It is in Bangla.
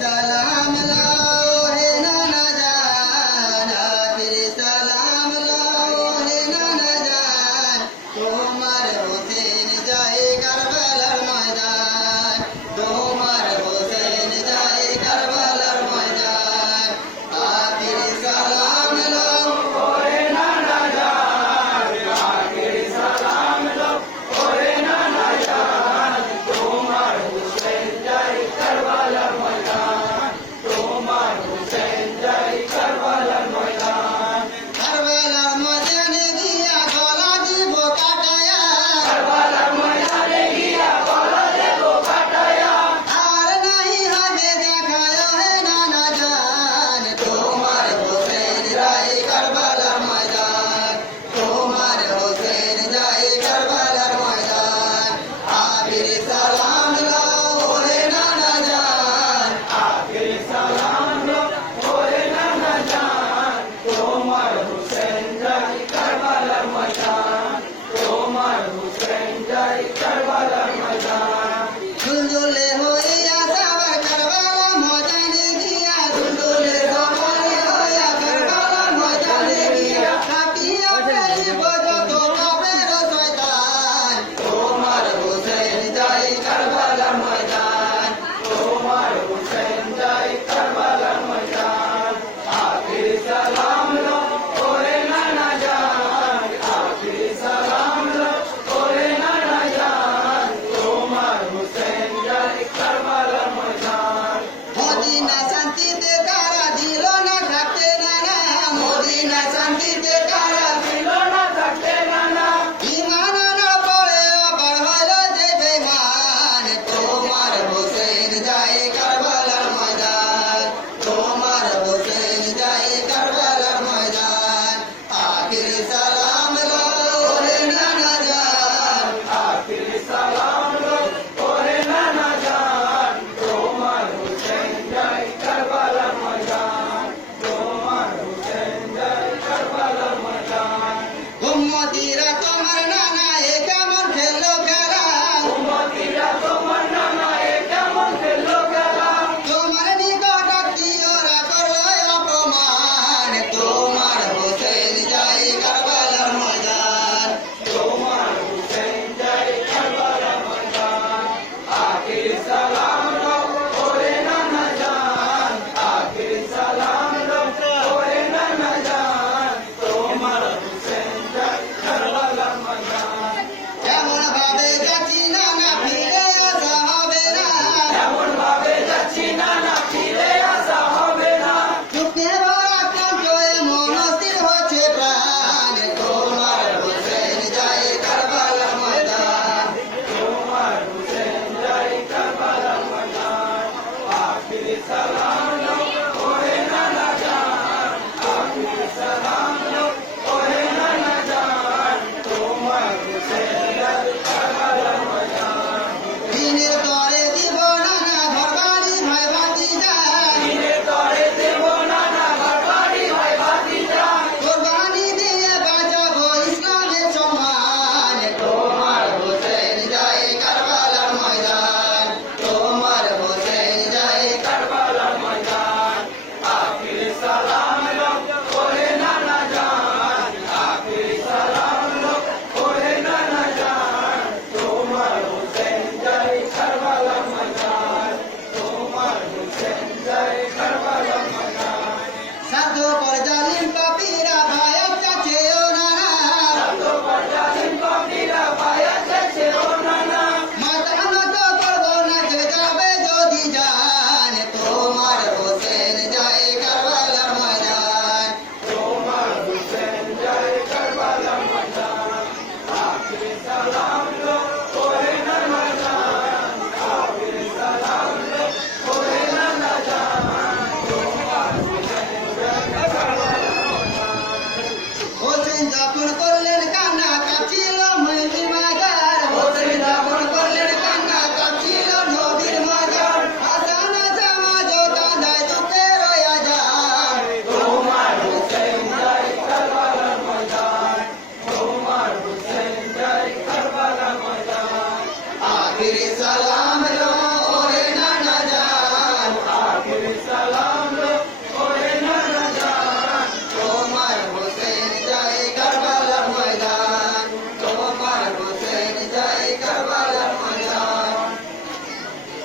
सलाम लाओ है नाना जान, आखिर सलाम लाओ है नाना जान, তোমার হোসেন যায় কারবালার ময়দান, তোমার হোসেন যায় কারবালার ময়দান, আখের সালাম লাও ওরে নানা জান, আখের সালাম লাও ওরে নানা জান, তোমার হোসেন যায় কারবালার ময়দান, তোমার হোসেন যায় কারবালার ময়দান, কারবালার ময়দানে গিয়া গলা দিব কাটায়া, কারবালার ময়দানে গিয়া গলা দেব কাটায়া, আর নাই হবে দেখায় হে নানা জান, তোমার হোসেন যায় কারবালার ময়দান, তোমার হোসেন যায় কারবালার ময়দান, আখির সালাম লাও হে নানা জান, আখির সালাম লাও হে নানা জান, তোমার হোসেন যায় কারবালার ময়দান, তোমার হোসেন যায় কারবালার ময়দান, দুলদুলে হইয়া যাওয়া কারবালার ময়দানে গিয়া, দুলদুলে হইয়া কারবালার ময়দানে গিয়া, কাটিয়া ফেলিব যত কাফের শয়তান, তোমার হোসেন যায় কারবালার ময়দান, তোমার হোসেন যায় কারবালার ময়দান, আখির সালাম লাও ওরে নানা জান, আখির সালাম লাও ওরে নানা জান, তোমার হোসেন যায় কারবালার ময়দান, মদিনা শান্তিতে তারা দিল না থাকতে নানা, মদিনা শান্তিতে তারা দিল না থাকতে নানা, ইমান না পড়ে অপার হইল যে বেঈমান, তোমার হোসেন যায় কারবালার ময়দান, তোমার হোসেন যায় কারবালার ময়দান, আখির সালাম লাও হে নানা জান, আখির সালাম লাও হে নানা জান, তোমার হোসেন যায় কারবালার ময়দান, তোমার হোসেন যায় কারবালার ময়দান, উম্মতিরা তোমার নানা এ কেমন খেলো খেলা, উম্মতিরা তোমার নানা এ কেমন খেলো খেলা, তোমার নিকট আত্মীয়রা করলো অপমান, তোমার হোসেন যায় কারবালার ময়দান, তোমার হোসেন যায় কারবালার ময়দান, আখির সালাম লাও ওরে নানা জান, আখির সালাম লাও ওরে নানা জান, তোমার হোসেন যায় কারবালার ময়দান, এমন ভাবে যাচ্ছি নানা ফিরে আসা হবে না, এমন ভাবে যাচ্ছি নানা ফিরে আসা হবে না, দুঃখে ভরা কণ্ঠ এমন অস্থির হচ্ছে প্রাণ, তোমার হোসেন যায় কারবালার ময়দান, তোমার হোসেন যায় কারবালার ময়দান, আখির সালাম